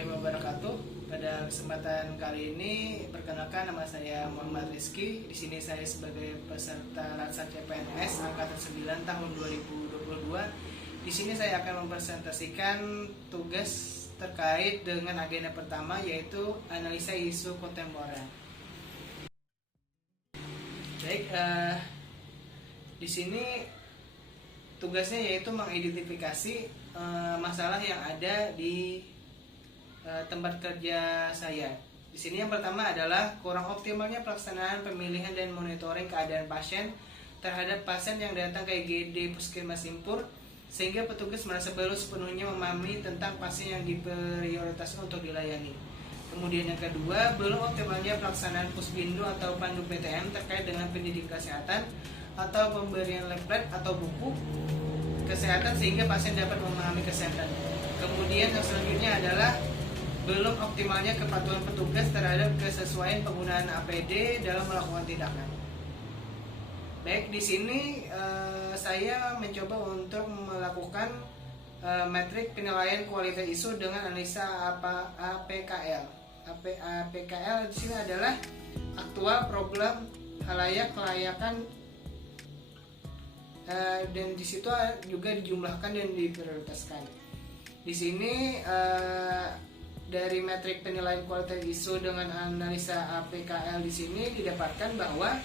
warahmatullahi wabarakatuh. Pada kesempatan kali ini, perkenalkan nama saya Muhammad Rizky. Di sini saya sebagai peserta Latsar CPNS angkatan 9 tahun 2022. Di sini saya akan mempresentasikan tugas terkait dengan agenda pertama, yaitu analisa isu kontemporer. Baik, di sini tugasnya yaitu mengidentifikasi masalah yang ada di tempat kerja saya. Di sini yang pertama adalah kurang optimalnya pelaksanaan pemilihan dan monitoring keadaan pasien terhadap pasien yang datang ke IGD Puskesmas Simpur, sehingga petugas merasa belum sepenuhnya memahami tentang pasien yang diprioritaskan untuk dilayani. Kemudian yang kedua, belum optimalnya pelaksanaan Pusbindu atau Pandu PTM terkait dengan pendidikan kesehatan atau pemberian leaflet atau buku kesehatan sehingga pasien dapat memahami kesehatan. Kemudian yang selanjutnya adalah belum optimalnya kepatuhan petugas terhadap kesesuaian penggunaan APD dalam melakukan tindakan. Baik, di sini saya mencoba untuk melakukan metrik penilaian kualitas isu dengan analisa APKL. APKL di sini adalah aktual, problem, halayak, kelayakan, dan di situ juga dijumlahkan dan diprioritaskan. Di sini dari metrik penilaian kualitas isu dengan analisa APKL di sini didapatkan bahwa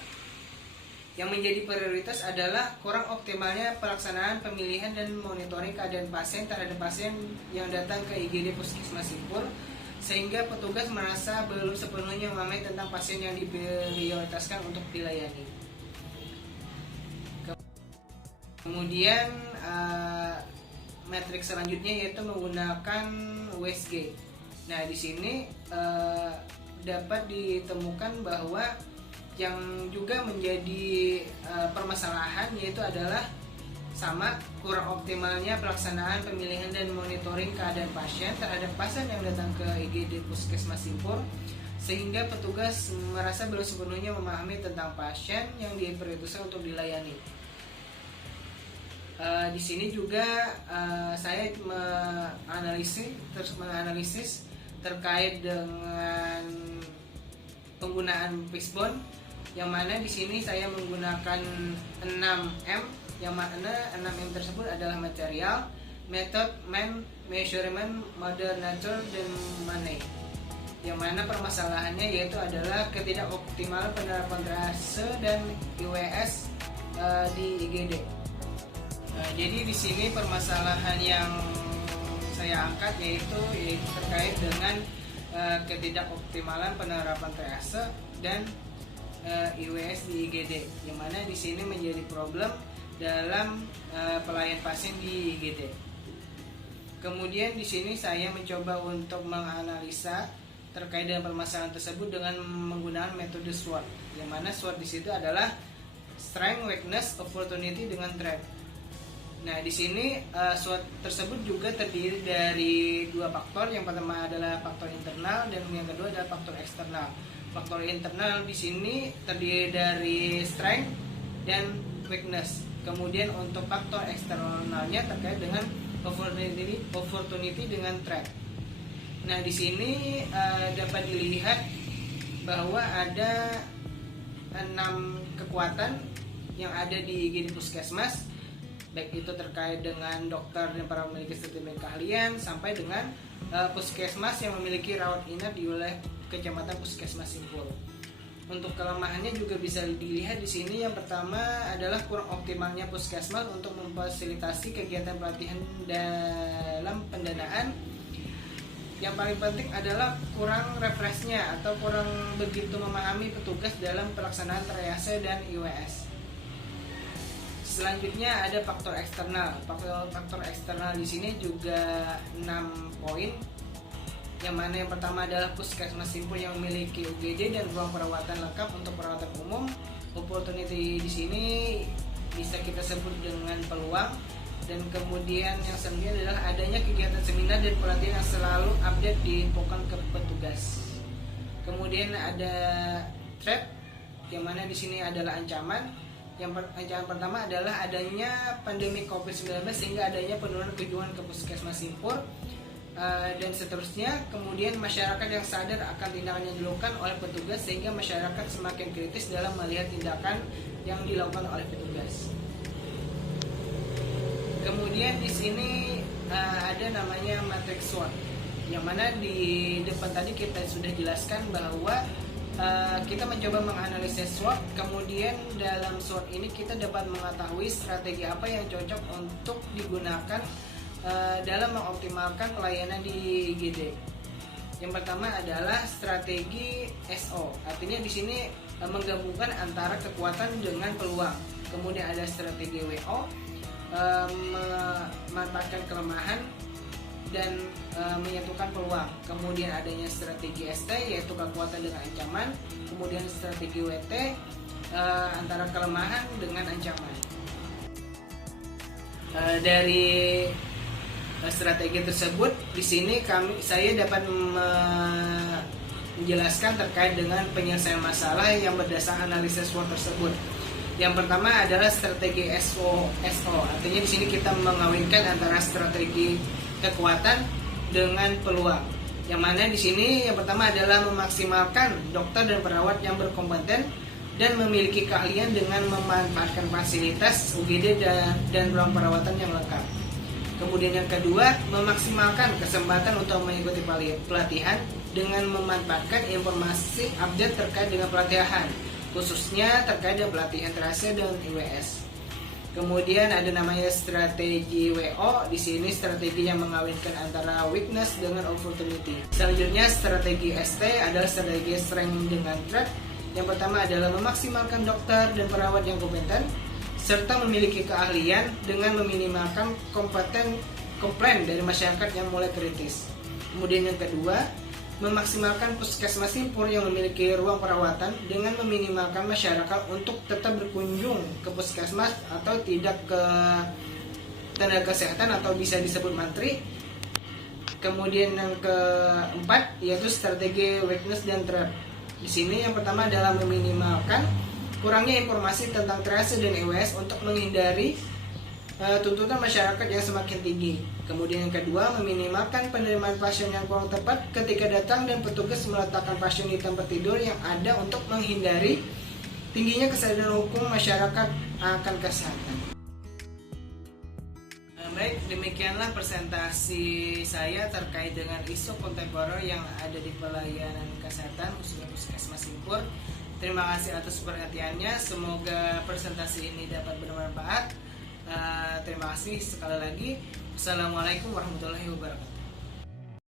yang menjadi prioritas adalah kurang optimalnya pelaksanaan pemilihan dan monitoring keadaan pasien terhadap pasien yang datang ke IGD Puskesmas Simpur, sehingga petugas merasa belum sepenuhnya memahami tentang pasien yang diprioritaskan untuk dilayani. Kemudian metrik selanjutnya yaitu menggunakan WSG. Nah, di sini dapat ditemukan bahwa yang juga menjadi permasalahan yaitu adalah sama kurang optimalnya pelaksanaan pemilihan dan monitoring keadaan pasien terhadap pasien yang datang ke IGD Puskesmas Simpur, sehingga petugas merasa belum sepenuhnya memahami tentang pasien yang diprioritaskan untuk dilayani. Di sini juga saya menganalisis terkait dengan penggunaan fishbone, yang mana di sini saya menggunakan 6M, yang mana 6M tersebut adalah material, method, man, measurement, model, nature, dan money. Yang mana permasalahannya yaitu adalah ketidakoptimalan penerapan triase dan IWS di IGD. Jadi di sini permasalahan yang saya angkat yaitu terkait dengan ketidakoptimalan penerapan triase dan IWS di IGD, yang mana di sini menjadi problem dalam pelayan pasien di IGD. Kemudian di sini saya mencoba untuk menganalisa terkait dengan permasalahan tersebut dengan menggunakan metode SWOT, yang mana SWOT di situ adalah strength, weakness, opportunity dengan threat. Nah, di sini SWOT tersebut juga terdiri dari dua faktor. Yang pertama adalah faktor internal dan yang kedua adalah faktor eksternal. Faktor internal di sini terdiri dari strength dan weakness. Kemudian untuk faktor eksternalnya terkait dengan opportunity dengan threat. Nah, di sini dapat dilihat bahwa ada 6 kekuatan yang ada di IGD Puskesmas, baik itu terkait dengan dokter dan para memiliki sertifikat keahlian sampai dengan puskesmas yang memiliki rawat inap di wilayah Kecamatan Puskesmas Simpur. Untuk kelemahannya juga bisa dilihat di sini. Yang pertama adalah kurang optimalnya puskesmas untuk memfasilitasi kegiatan pelatihan dalam pendanaan. Yang paling penting adalah kurang refreshnya atau kurang begitu memahami petugas dalam pelaksanaan triase dan IWS. Selanjutnya ada faktor eksternal. Faktor eksternal di sini juga 6 poin. Yang mana yang pertama adalah Puskesmas Simpur yang memiliki UGD dan ruang perawatan lengkap untuk perawatan umum. Opportunity di sini bisa kita sebut dengan peluang. Dan kemudian yang selanjutnya adalah adanya kegiatan seminar dan pelatihan yang selalu update diinfokan ke petugas. Kemudian ada threat, yang mana di sini adalah ancaman. Ancaman pertama adalah adanya pandemi COVID-19 sehingga adanya penurunan kunjungan ke Puskesmas Simpur. dan seterusnya. Kemudian masyarakat yang sadar akan tindakan yang dilakukan oleh petugas sehingga masyarakat semakin kritis dalam melihat tindakan yang dilakukan oleh petugas. Kemudian di sini ada namanya matrix SWOT, yang mana di depan tadi kita sudah jelaskan bahwa kita mencoba menganalisis SWOT. Kemudian dalam SWOT ini kita dapat mengetahui strategi apa yang cocok untuk digunakan dalam mengoptimalkan pelayanan di IGD. Yang pertama adalah strategi SO, artinya di sini menggabungkan antara kekuatan dengan peluang. Kemudian ada strategi WO, memanfaatkan kelemahan dan menyatukan peluang. Kemudian adanya strategi ST, yaitu kekuatan dengan ancaman. Kemudian strategi WT, antara kelemahan dengan ancaman. Dari strategi tersebut, di sini saya dapat menjelaskan terkait dengan penyelesaian masalah yang berdasarkan analisis SWOT tersebut. Yang pertama adalah strategi SO, artinya di sini kita mengawinkan antara strategi kekuatan dengan peluang. Yang mana di sini yang pertama adalah memaksimalkan dokter dan perawat yang berkompeten dan memiliki keahlian dengan memanfaatkan fasilitas UGD dan ruang perawatan yang lengkap. Kemudian yang kedua, memaksimalkan kesempatan untuk mengikuti pelatihan dengan memanfaatkan informasi update terkait dengan pelatihan, khususnya terkait dengan pelatihan terasa dan IWS. Kemudian ada namanya strategi WO. Di sini strategi yang mengawinkan antara weakness dengan opportunity. Selanjutnya strategi ST adalah strategi strength dengan threat. Yang pertama adalah memaksimalkan dokter dan perawat yang kompeten serta memiliki keahlian dengan meminimalkan komplain dari masyarakat yang mulai kritis. Kemudian yang kedua, memaksimalkan puskesmas simpur yang memiliki ruang perawatan dengan meminimalkan masyarakat untuk tetap berkunjung ke puskesmas atau tidak ke tenaga kesehatan atau bisa disebut mantri. Kemudian yang keempat yaitu strategi weakness dan threat. Di sini yang pertama adalah meminimalkan kurangnya informasi tentang triase dan EWS untuk menghindari tuntutan masyarakat yang semakin tinggi. Kemudian yang kedua, meminimalkan penerimaan pasien yang kurang tepat ketika datang dan petugas meletakkan pasien di tempat tidur yang ada untuk menghindari tingginya kesadaran hukum masyarakat akan kesehatan. Baik, demikianlah presentasi saya terkait dengan isu kontemporer yang ada di pelayanan kesehatan khususnya puskesmas simpur. Terima kasih atas perhatiannya. Semoga presentasi ini dapat bermanfaat. Terima kasih sekali lagi. Assalamualaikum warahmatullahi wabarakatuh.